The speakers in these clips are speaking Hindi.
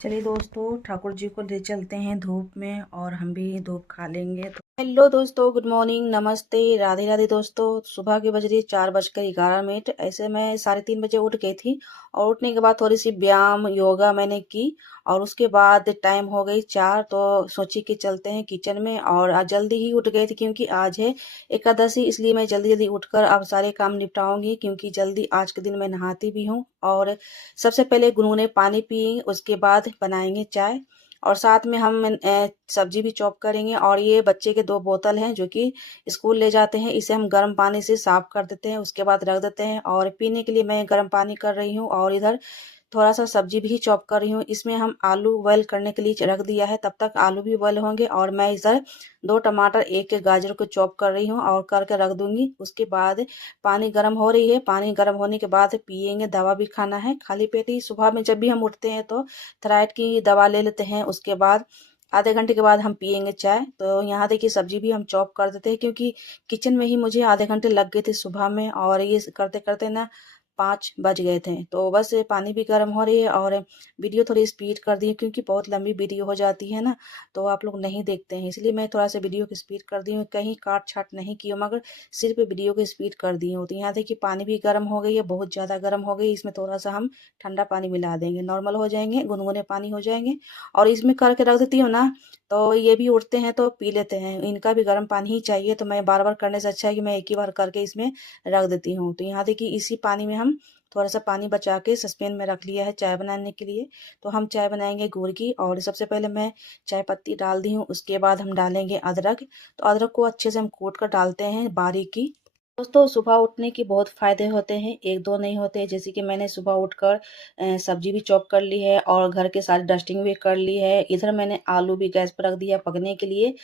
चलिए दोस्तों, ठाकुर जी को ले चलते हैं धूप में और हम भी धूप खा लेंगे। तो हेलो दोस्तों, गुड मॉर्निंग, नमस्ते, राधे राधे। दोस्तों सुबह की बज रही 4:11 ऐसे मैं 3:30 बजे उठ गई थी और उठने के बाद थोड़ी सी व्यायाम योगा मैंने की और उसके बाद टाइम हो गई 4। तो सोची कि चलते हैं किचन में और आज जल्दी ही उठ गई थी क्योंकि आज है एकादशी, इसलिए मैं जल्दी जल्दी उठकर अब सारे काम निपटाऊंगी क्योंकि जल्दी आज के दिन मैं नहाती भी हूँ। और सबसे पहले गुनगुने पानी पिएंगे, उसके बाद बनाएंगे चाय और साथ में हम सब्जी भी चॉप करेंगे। और ये बच्चे के 2 बोतल हैं जो कि स्कूल ले जाते हैं, इसे हम गर्म पानी से साफ कर देते हैं, उसके बाद रख देते हैं। और पीने के लिए मैं गर्म पानी कर रही हूँ और इधर थोड़ा सा सब्जी भी चॉप कर रही हूँ। इसमें हम आलू बॉयल करने के लिए रख दिया है, तब तक आलू भी बॉयल होंगे। और मैं इधर 2 टमाटर, एक गाजर को चॉप कर रही हूँ और करके रख दूंगी। उसके बाद पानी गर्म हो रही है, पानी गर्म होने के बाद पियेंगे। दवा भी खाना है, खाली पेट ही सुबह में जब भी हम उठते हैं तो थायराइड की दवा ले लेते हैं। उसके बाद आधे घंटे के बाद हम पियेंगे चाय। तो यहाँ देखिए सब्जी भी हम चॉप कर देते हैं क्योंकि किचन में ही मुझे आधे घंटे लग गए थे सुबह में और ये करते करते ना 5 बज गए थे। तो बस पानी भी गर्म हो रही है और वीडियो थोड़ी स्पीड कर दी क्योंकि बहुत लंबी वीडियो हो जाती है ना, तो आप लोग नहीं देखते हैं, इसलिए मैं थोड़ा सा वीडियो की स्पीड कर दी हूँ। कहीं काट छाट नहीं की हूँ, मगर सिर्फ वीडियो की स्पीड कर दी हूँ। तो यहाँ देखिए पानी भी गर्म हो गई है, बहुत ज़्यादा गर्म हो गई। इसमें थोड़ा सा हम ठंडा पानी मिला देंगे, नॉर्मल हो जाएंगे, गुनगुने पानी हो जाएंगे। और इसमें करके रख देती हूँ ना, तो ये भी उठते हैं तो पी लेते हैं। इनका भी गर्म पानी ही चाहिए, तो मैं बार बार करने से अच्छा है कि मैं एक ही बार करके इसमें रख देती हूँ। तो यहाँ देखिए इसी पानी में हम थोड़ा सा पानी बचा के सस्पेन में रख लिया है चाय बनाने के लिए। तो हम चाय बनाएंगे गुड़ की। और सबसे पहले मैं चाय पत्ती डाल दी हूँ, उसके बाद हम डालेंगे अदरक। तो अदरक को अच्छे से हम कूट कर डालते हैं बारीकी। दोस्तों सुबह उठने के बहुत फायदे होते हैं, एक दो नहीं होते। जैसे कि मैंने सुबह उठकर सब्जी भी चॉप कर ली है और घर के सारी डस्टिंग भी कर ली है। इधर मैंने आलू भी गैस पर रख दिया पकने के लिए।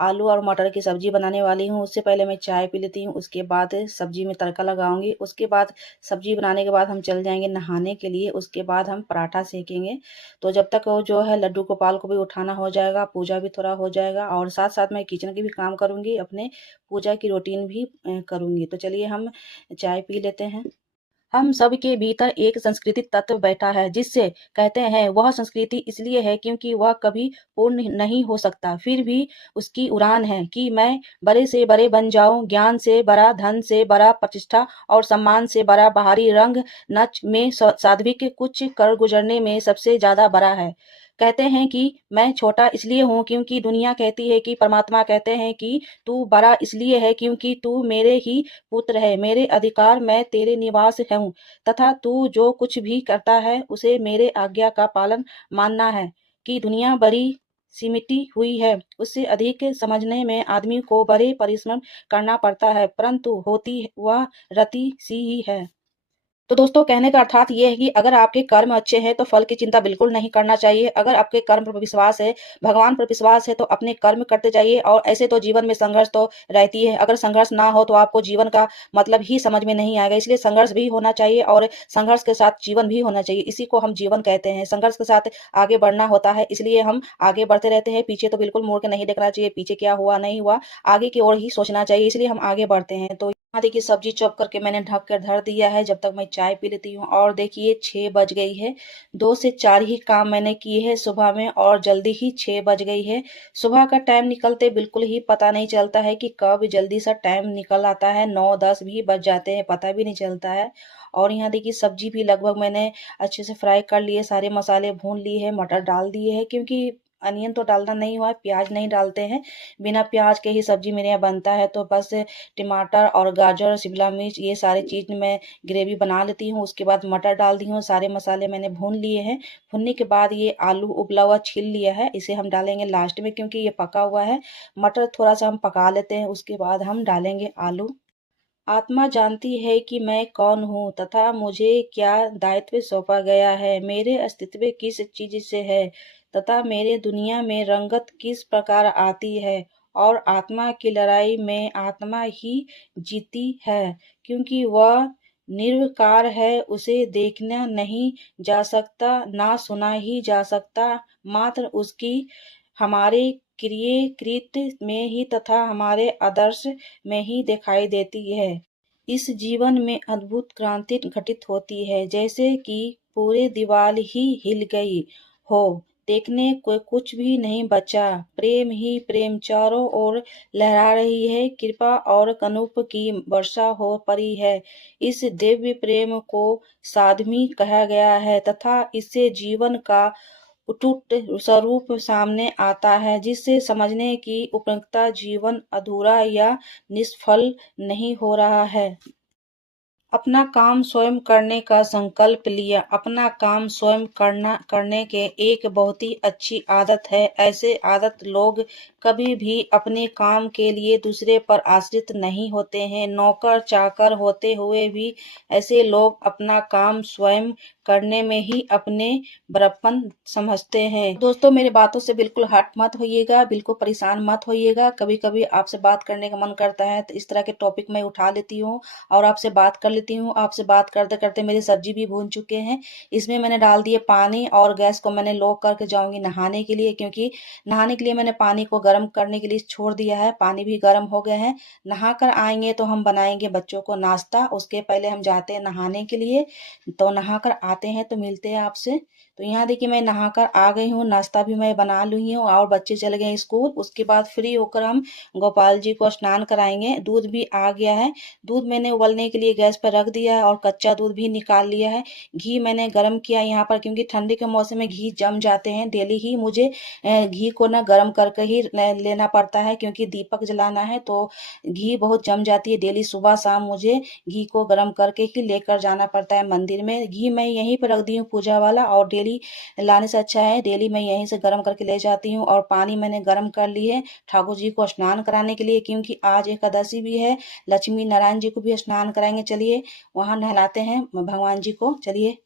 आलू और मटर की सब्जी बनाने वाली हूँ, उससे पहले मैं चाय पी लेती हूँ, उसके बाद सब्जी में तड़का लगाऊंगी। उसके बाद सब्जी बनाने के बाद हम चल जाएंगे नहाने के लिए, उसके बाद हम पराठा सेकेंगे। तो जब तक वो जो है लड्डू गोपाल को भी उठाना हो जाएगा, पूजा भी थोड़ा हो जाएगा और साथ साथ मैं किचन के भी काम करूंगी, अपने पूजा की रूटीन भी करूंगी। तो चलिए हम चाय पी लेते हैं। हम सब के भीतर एक संस्कृति तत्व बैठा है जिससे कहते हैं वह संस्कृति इसलिए है क्योंकि वह कभी पूर्ण नहीं हो सकता, फिर भी उसकी उड़ान है कि मैं बड़े से बड़े बन जाऊं, ज्ञान से बड़ा, धन से बड़ा, प्रतिष्ठा और सम्मान से बड़ा, बाहरी रंग नच में सात्विक कुछ कर गुजरने में सबसे ज्यादा बड़ा है। कहते हैं कि मैं छोटा इसलिए हूँ क्योंकि दुनिया कहती है कि परमात्मा कहते हैं कि तू बड़ा इसलिए है क्योंकि तू मेरे ही पुत्र है, मेरे अधिकार मैं तेरे निवास हूँ तथा तू जो कुछ भी करता है उसे मेरे आज्ञा का पालन मानना है। कि दुनिया बड़ी सिमटी हुई है, उससे अधिक समझने में आदमी को बड़े परिश्रम करना पड़ता है, परंतु होती वह रति सी ही है। तो दोस्तों कहने का अर्थात ये है कि अगर आपके कर्म अच्छे हैं तो फल की चिंता बिल्कुल नहीं करना चाहिए। अगर आपके कर्म पर विश्वास है, भगवान पर विश्वास है, तो अपने कर्म करते जाइए। और ऐसे तो जीवन में संघर्ष तो रहती है, अगर संघर्ष ना हो तो आपको जीवन का मतलब ही समझ में नहीं आएगा। इसलिए संघर्ष भी होना चाहिए और संघर्ष के साथ जीवन भी होना चाहिए, इसी को हम जीवन कहते हैं। संघर्ष के साथ आगे बढ़ना होता है, इसलिए हम आगे बढ़ते रहते हैं। पीछे तो बिल्कुल मुड़ के नहीं देखना चाहिए, पीछे क्या हुआ नहीं हुआ, आगे की ओर ही सोचना चाहिए, इसलिए हम आगे बढ़ते हैं। तो यहाँ देखिए सब्जी चॉप करके मैंने ढक कर धर दिया है, जब तक मैं चाय पी लेती हूँ। और देखिए 6 बज गई है, 2 से 4 ही काम मैंने किए हैं सुबह में और जल्दी ही 6 बज गई है। सुबह का टाइम निकलते बिल्कुल ही पता नहीं चलता है कि कब जल्दी सा टाइम निकल आता है, 9-10 भी बज जाते हैं, पता भी नहीं चलता है। और यहाँ देखिए सब्जी भी लगभग मैंने अच्छे से फ्राई कर लिए, सारे मसाले भून लिए हैं, मटर डाल दिए हैं क्योंकि अनियन तो डालना नहीं हुआ है, प्याज नहीं डालते हैं। बिना प्याज के ही सब्जी मेरे यहाँ बनता है, तो बस टमाटर और गाजर, शिमला मिर्च, ये सारी चीज़ मैं ग्रेवी बना लेती हूँ। उसके बाद मटर डाल दी हूँ, सारे मसाले मैंने भून लिए हैं। भुनने के बाद ये आलू उबला हुआ छील लिया है, इसे हम डालेंगे लास्ट में क्योंकि ये पका हुआ है। मटर थोड़ा सा हम पका लेते हैं, उसके बाद हम डालेंगे आलू। आत्मा जानती है कि मैं कौन हूँ तथा मुझे क्या दायित्व सौंपा गया है, मेरे अस्तित्व किस चीज से है तथा मेरे दुनिया में रंगत किस प्रकार आती है। और आत्मा की लड़ाई में आत्मा ही जीती है क्योंकि वह निर्विकार है, उसे देखना नहीं जा सकता, ना सुना ही जा सकता, मात्र उसकी हमारे क्रिय कृत्य में ही तथा हमारे आदर्श में ही दिखाई देती है। इस जीवन में अद्भुत क्रांति घटित होती है, जैसे कि पूरे दीवार ही हिल गई हो, देखने को कुछ भी नहीं बचा, प्रेम ही प्रेम चारों ओर लहरा रही है, कृपा और कनुप की वर्षा हो पड़ी है। इस दिव्य प्रेम को साधवी कहा गया है तथा इससे जीवन का अटूट स्वरूप सामने आता है, जिससे समझने की उपयुक्तता जीवन अधूरा या निष्फल नहीं हो रहा है। अपना काम स्वयं करने का संकल्प लिया। अपना काम स्वयं करने के एक बहुत ही अच्छी आदत है। ऐसे आदत लोग कभी भी अपने काम के लिए दूसरे पर आश्रित नहीं होते हैं। नौकर चाकर होते हुए भी ऐसे लोग अपना काम स्वयं करने में ही अपने बड़प्पन समझते हैं। दोस्तों, मेरी बातों से बिल्कुल हट मत होइएगा, बिल्कुल परेशान मत होइएगा। कभी कभी आपसे बात करने का मन करता है तो इस तरह के टॉपिक मैं उठा लेती हूँ और आपसे बात कर लेती हूँ। आपसे बात करते करते मेरी सब्जी भी भून चुके हैं। इसमें मैंने डाल दिए पानी और गैस को मैंने लो करके जाऊंगी नहाने के लिए, क्योंकि नहाने के लिए मैंने पानी को गर्म करने के लिए छोड़ दिया है। पानी भी गर्म हो गए हैं। नहा कर आएंगे तो हम बनाएंगे बच्चों को नाश्ता। उसके पहले हम जाते हैं नहाने के लिए, तो नहा कर आते हैं तो मिलते हैं आपसे। तो यहाँ देखिए मैं नहाकर आ गई हूँ, नाश्ता भी मैं बना ली हूँ और बच्चे चले गए स्कूल। उसके बाद फ्री होकर हम गोपाल जी को स्नान कराएंगे। दूध भी आ गया है। दूध मैंने उबलने के लिए गैस पर रख दिया है और कच्चा दूध भी निकाल लिया है। घी मैंने गर्म किया यहाँ पर, क्योंकि ठंडी के मौसम में घी जम जाते हैं। डेली ही मुझे घी को ना गर्म करके ही लेना पड़ता है, क्योंकि दीपक जलाना है तो घी बहुत जम जाती है। डेली सुबह शाम मुझे घी को गर्म करके ही लेकर जाना पड़ता है मंदिर में। घी मैं यहीं पर रख दी हूँ पूजा वाला, और डेली लाने से अच्छा है डेली मैं यहीं से गर्म करके ले जाती हूँ। और पानी मैंने गर्म कर ली है ठाकुर जी को स्नान कराने के लिए, क्योंकि आज एकादशी भी है। लक्ष्मी नारायण जी को भी स्नान कराएंगे। चलिए वहां नहलाते हैं भगवान जी को, चलिए।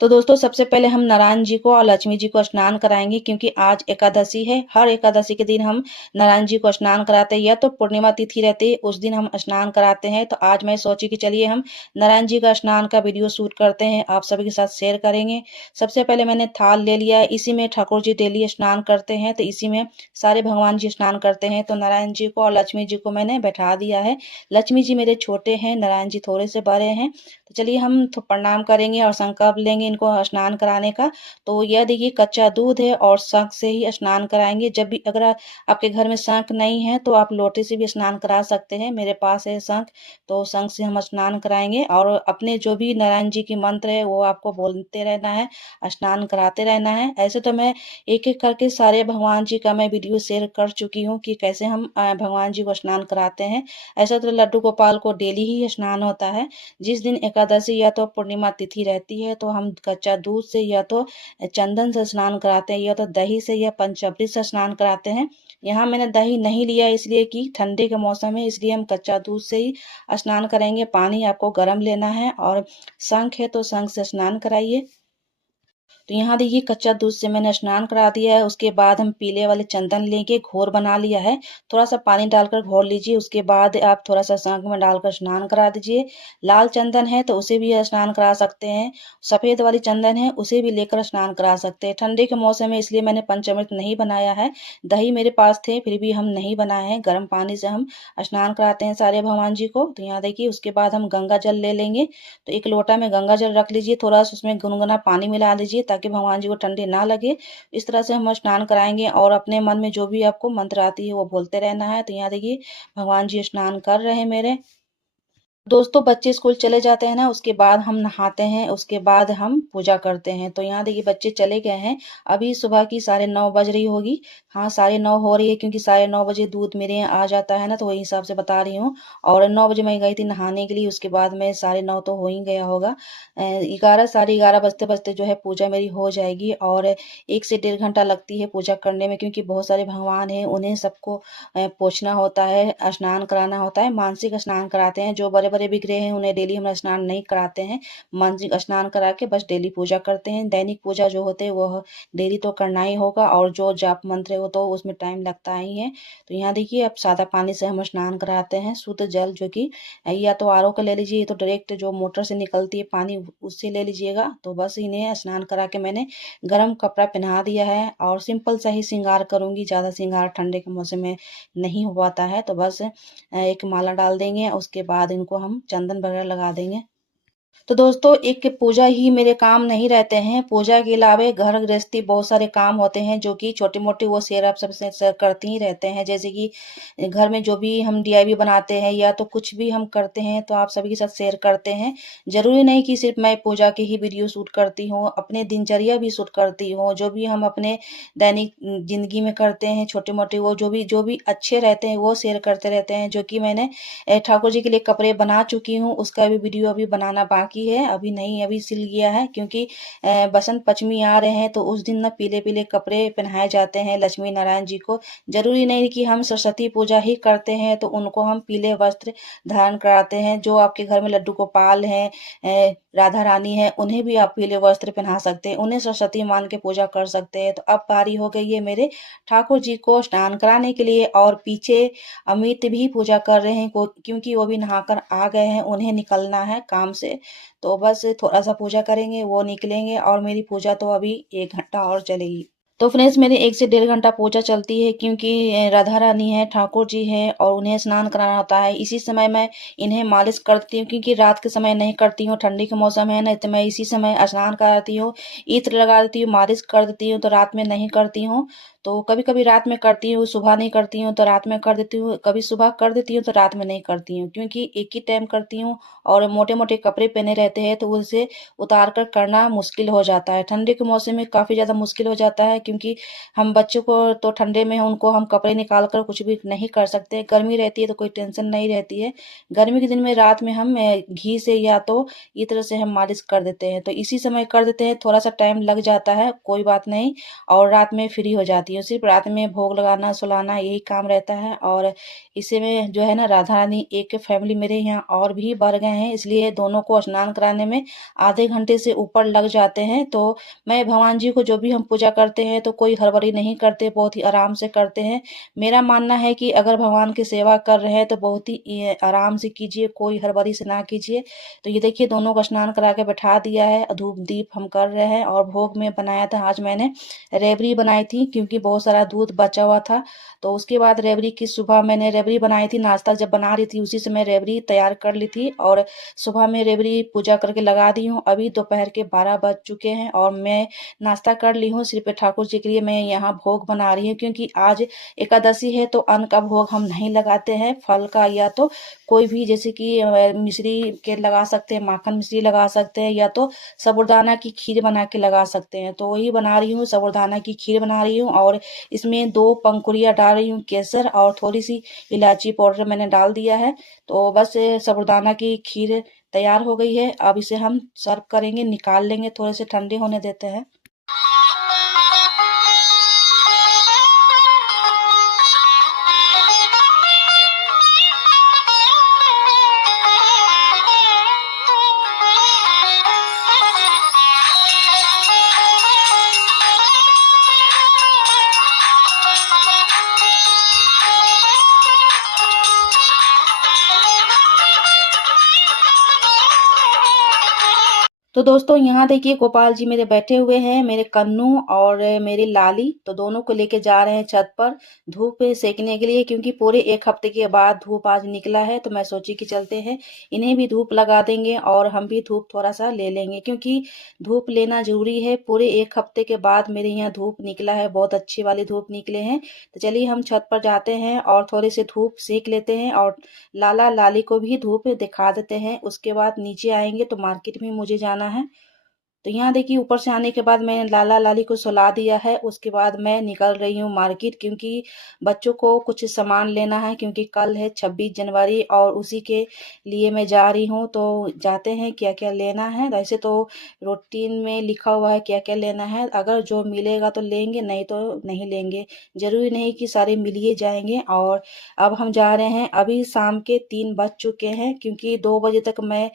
तो दोस्तों, सबसे पहले हम नारायण जी को और लक्ष्मी जी को स्नान कराएंगे, क्योंकि आज एकादशी है। हर एकादशी के दिन हम नारायण जी को स्नान कराते हैं, या तो पूर्णिमा तिथि रहती है उस दिन हम स्नान कराते हैं। तो आज मैं सोची कि चलिए हम नारायण जी का स्नान का वीडियो शूट करते हैं, आप सभी के साथ शेयर करेंगे। सबसे पहले मैंने थाल ले लिया है। इसी में ठाकुर जी डेली स्नान करते हैं, तो इसी में सारे भगवान जी स्नान करते हैं। तो नारायण जी को और लक्ष्मी जी को मैंने बैठा दिया है। लक्ष्मी जी मेरे छोटे हैं, नारायण जी थोड़े से बड़े हैं। तो चलिए हम प्रणाम करेंगे और संकल्प लेंगे इनको स्नान कराने का। तो यह देखिए कच्चा दूध है और शंख से ही स्नान कराएंगे। जब भी अगर आपके घर में शंख नहीं है तो आप लोटे से भी स्नान करा सकते हैं। मेरे पास है शंख, तो शंख से हम स्नान कराएंगे। और अपने जो भी नारायण जी की मंत्र है वो आपको बोलते रहना है, स्नान कराते रहना है। ऐसे तो मैं एक एक करके सारे भगवान जी का मैं वीडियो शेयर कर चुकी हूँ कि कैसे हम भगवान जी को स्नान कराते हैं। ऐसा तो लड्डू गोपाल को डेली ही स्नान होता है। जिस दिन एकादशी या तो पूर्णिमा तिथि रहती है तो हम कच्चा दूध से या तो चंदन से स्नान कराते हैं, या तो दही से या पंचामृत से स्नान कराते हैं। यहाँ मैंने दही नहीं लिया इसलिए कि ठंडी का मौसम है, इसलिए हम कच्चा दूध से ही स्नान करेंगे। पानी आपको गर्म लेना है और शंख है तो शंख से स्नान कराइए। तो यहाँ देखिए कच्चा दूध से मैंने स्नान करा दिया है। उसके बाद हम पीले वाले चंदन लेके घोर बना लिया है। थोड़ा सा पानी डालकर घोर लीजिए। उसके बाद आप थोड़ा सा शंख में डालकर स्नान करा दीजिए। लाल चंदन है तो उसे भी स्नान करा सकते हैं। सफेद वाली चंदन है उसे भी लेकर स्नान करा सकते हैं। ठंडी के मौसम में इसलिए मैंने पंचामृत नहीं बनाया है। दही मेरे पास थे फिर भी हम नहीं बनाए हैं। गर्म पानी से हम स्नान कराते हैं सारे भगवान जी को। तो यहाँ देखिए उसके बाद हम गंगा जल ले लेंगे। तो एक लोटा में गंगा जल रख लीजिए, थोड़ा सा उसमें गुनगुना पानी मिला दीजिए ताकि भगवान जी को ठंडी ना लगे। इस तरह से हम स्नान कराएंगे और अपने मन में जो भी आपको मंत्र आती है वो बोलते रहना है। तो यहाँ देखिए भगवान जी स्नान कर रहे हैं मेरे। दोस्तों, बच्चे स्कूल चले जाते हैं ना, उसके बाद हम नहाते हैं, उसके बाद हम पूजा करते हैं। तो यहाँ देखिए बच्चे चले गए हैं। अभी सुबह की 9:30 बज रही होगी। हाँ, 9:30 हो रही है, क्योंकि 9:30 बजे दूध मेरे यहाँ आ जाता है ना, तो वही हिसाब से बता रही हूँ। और 9 बजे मैं गई थी नहाने के लिए, उसके बाद में 9:30 तो हो ही गया होगा। 11 11:30 बजते बजते जो है पूजा मेरी हो जाएगी। और 1 से 1.5 घंटा लगती है पूजा करने में, क्योंकि बहुत सारे भगवान हैं, उन्हें सबको पोंछना होता है, स्नान कराना होता है। मानसिक स्नान कराते हैं। जो बड़े बड़े विग्रह हैं उन्हें डेली हम स्नान नहीं कराते हैं। मानसिक स्नान करा के बस डेली पूजा करते हैं। दैनिक पूजा जो होते हैं वह डेली तो करना ही होगा, और जो जाप मंत्र है वो तो उसमें टाइम लगता ही है। तो यहाँ देखिए अब सादा पानी से हम स्नान कराते हैं। शुद्ध जल जो कि या तो आरओ का ले लीजिए, तो डायरेक्ट जो मोटर से निकलती है पानी उससे ले लीजिएगा। तो बस इन्हें स्नान करा के मैंने गर्म कपड़ा पहना दिया है और सिंपल सा ही श्रृंगार करूंगी। ज़्यादा श्रृंगार ठंडे के मौसम में नहीं हो पाता है। तो बस एक माला डाल देंगे, उसके बाद इनको हम चंदन वगैरह लगा देंगे। तो दोस्तों एक पूजा ही मेरे काम नहीं रहते हैं, पूजा के अलावा घर गृहस्थी बहुत सारे काम होते हैं जो कि छोटे-मोटे वो शेयर आप सबसे शेयर करती ही रहते हैं। जैसे कि घर में जो भी हम डीआईवाई बनाते हैं या तो कुछ भी हम करते हैं तो आप सभी के साथ शेयर करते हैं। ज़रूरी नहीं कि सिर्फ़ मैं पूजा के ही वीडियो शूट करती हूँ, अपने दिनचर्या भी शूट करती हूँ। जो भी हम अपने दैनिक ज़िंदगी में करते हैं छोटे-मोटे वो जो भी अच्छे रहते हैं वो शेयर करते रहते हैं। जो कि मैंने ठाकुर जी के लिए कपड़े बना चुकी हूँ, उसका भी वीडियो अभी बनाना बाकी है, अभी नहीं अभी सिल गया है क्योंकि बसंत पंचमी आ रहे हैं तो उस दिन ना पीले-पीले कपड़े पहनाए जाते हैं लक्ष्मी नारायण जी को। ज़रूरी नहीं कि हम सरस्वती पूजा ही करते हैं तो उनको हम पीले वस्त्र धारण कराते हैं। जो आपके घर में लड्डू गोपाल हैं, राधा रानी हैं, उन्हें भी आप पीले वस्त्र पहना सकते हैं, उन्हें सरस्वती मान के पूजा कर सकते हैं। तो अब बारी हो गई है मेरे ठाकुर जी को स्नान कराने के लिए और पीछे अमित भी पूजा कर रहे हैं क्योंकि वो भी नहाकर आ गए हैं, उन्हें निकलना है काम से। तो बस थोड़ा-सा पूजा करेंगे, वो निकलेंगे और मेरी पूजा तो अभी 1 घंटा और चलेगी। तो फ्रेंड्स मेरे 1 से डेढ़ घंटा पूजा चलती है क्योंकि राधा रानी है, ठाकुर जी हैं और उन्हें स्नान कराना होता है। इसी समय मैं इन्हें मालिश करती हूँ क्योंकि रात के समय नहीं करती हूँ, ठंडी का मौसम है ना तो मैं इसी समय स्नान कराती हूँ, इत्र लगा देती हूँ, मालिश कर देती हूँ तो रात में नहीं करती हूँ। तो कभी-कभी रात में करती हूँ, सुबह नहीं करती हूँ तो रात में कर देती हूँ, कभी सुबह कर देती हूँ तो रात में नहीं करती हूँ क्योंकि एक ही टाइम करती हूँ और मोटे-मोटे कपड़े पहने रहते हैं तो उसे उतार कर करना मुश्किल हो जाता है। ठंडी के मौसम में काफ़ी ज़्यादा मुश्किल हो जाता है क्योंकि हम बच्चों को तो ठंडे में उनको हम कपड़े निकाल कर कुछ भी नहीं कर सकते। गर्मी रहती है तो कोई टेंशन नहीं रहती है। गर्मी के दिन में रात में हम घी से या तो इत्र से हम मालिश कर देते हैं। तो इसी समय कर देते हैं, थोड़ा-सा टाइम लग जाता है, कोई बात नहीं और रात में फ्री हो जाती हूँ। सिर्फ़ रात में भोग लगाना, सुलाना यही काम रहता है और इसी में जो है ना राधा रानी एक फैमिली मेरे यहाँ और भी बढ़ गए हैं, इसलिए दोनों को स्नान कराने में आधे घंटे से ऊपर लग जाते हैं। तो मैं भगवान जी को जो भी हम पूजा करते हैं तो कोई हड़बड़ी नहीं करते, बहुत ही आराम से करते हैं। मेरा मानना है कि अगर भगवान की सेवा कर रहे हैं तो बहुत ही आराम से कीजिए, कोई हड़बड़ी से ना कीजिए। तो ये देखिए दोनों को स्नान करा के बैठा दिया है, धूप दीप हम कर रहे हैं और भोग में बनाया था आज मैंने रेवड़ी बनाई थी क्योंकि बहुत सारा दूध बचा हुआ था। तो उसके बाद रेवड़ी की सुबह मैंने रेवड़ी बनाई थी, नाश्ता जब बना रही थी उसी समय रेवड़ी तैयार कर ली थी और सुबह में रेवड़ी पूजा करके लगा दी हूँ। अभी दोपहर के 12 बज चुके हैं और मैं नाश्ता कर ली हूँ। सिर्फ़ ठाकुर जी के लिए मैं यहाँ भोग बना रही हूँ क्योंकि आज एकादशी है तो अन्न का भोग हम नहीं लगाते हैं, फल का या तो कोई भी जैसे कि मिश्री के लगा सकते हैं, माखन मिश्री लगा सकते हैं या तो साबूदाना की खीर बना के लगा सकते हैं। तो वही बना रही हूँ, साबूदाना की खीर बना रही हूँ और इसमें 2 पंखुड़ियाँ डाल रही हूँ केसर और थोड़ी-सी इलायची पाउडर मैंने डाल दिया है। तो बस साबूदाना की खीर तैयार हो गई है। अब इसे हम सर्व करेंगे, निकाल लेंगे, थोड़े से ठंडे होने देते हैं। तो दोस्तों यहाँ देखिए गोपाल जी मेरे बैठे हुए हैं, मेरे कन्नू और मेरी लाली, तो दोनों को लेके जा रहे हैं छत पर धूप सेकने के लिए क्योंकि पूरे 1 हफ्ते के बाद धूप आज निकला है तो मैं सोची कि चलते हैं, इन्हें भी धूप लगा देंगे और हम भी धूप थोड़ा-सा ले लेंगे क्योंकि धूप लेना ज़रूरी है। पूरे 1 हफ्ते के बाद मेरे यहाँ धूप निकला है, बहुत अच्छी वाली धूप निकले हैं। तो चलिए हम छत पर जाते हैं और थोड़े से धूप सेक लेते हैं और लाला लाली को भी धूप दिखा देते हैं। उसके बाद नीचे आएँगे तो मार्केट में मुझे जाना है। तो यहाँ देखिए ऊपर से आने के बाद मैंने लाला लाली को सुला दिया है, उसके बाद मैं निकल रही हूँ मार्केट क्योंकि बच्चों को कुछ सामान लेना है क्योंकि कल है 26 जनवरी और उसी के लिए मैं जा रही हूँ। तो जाते हैं क्या-क्या लेना है। वैसे तो रूटीन में लिखा हुआ है क्या-क्या लेना है, अगर जो मिलेगा तो लेंगे, नहीं तो नहीं लेंगे। ज़रूरी नहीं कि सारे मिल ही जाएँगे और अब हम जा रहे हैं। अभी शाम के 3 बज चुके हैं क्योंकि 2 बजे तक मैं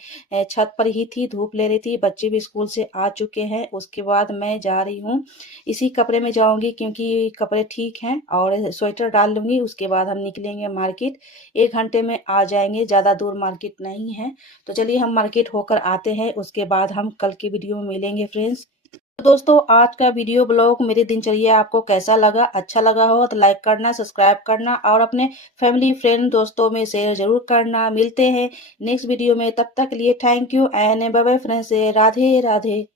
छत पर ही थी, धूप ले रही थी, बच्चे भी स्कूल से आ चुके हैं। उसके बाद मैं जा रही हूँ, इसी कपड़े में जाऊँगी क्योंकि कपड़े ठीक हैं और स्वेटर डाल लूँगी, उसके बाद हम निकलेंगे मार्केट। 1 घंटे में आ जाएँगे, ज़्यादा दूर मार्केट नहीं है। तो चलिए हम मार्केट होकर आते हैं, उसके बाद हम कल की वीडियो में मिलेंगे फ्रेंड्स। तो दोस्तों आज का वीडियो ब्लॉग मेरे दिनचर्या आपको कैसा लगा, अच्छा लगा हो तो लाइक करना, सब्सक्राइब करना और अपने फैमिली फ्रेंड दोस्तों में शेयर जरूर करना। मिलते हैं नेक्स्ट वीडियो में, तब तक के लिए thank you and bye bye friends, Radhe Radhe.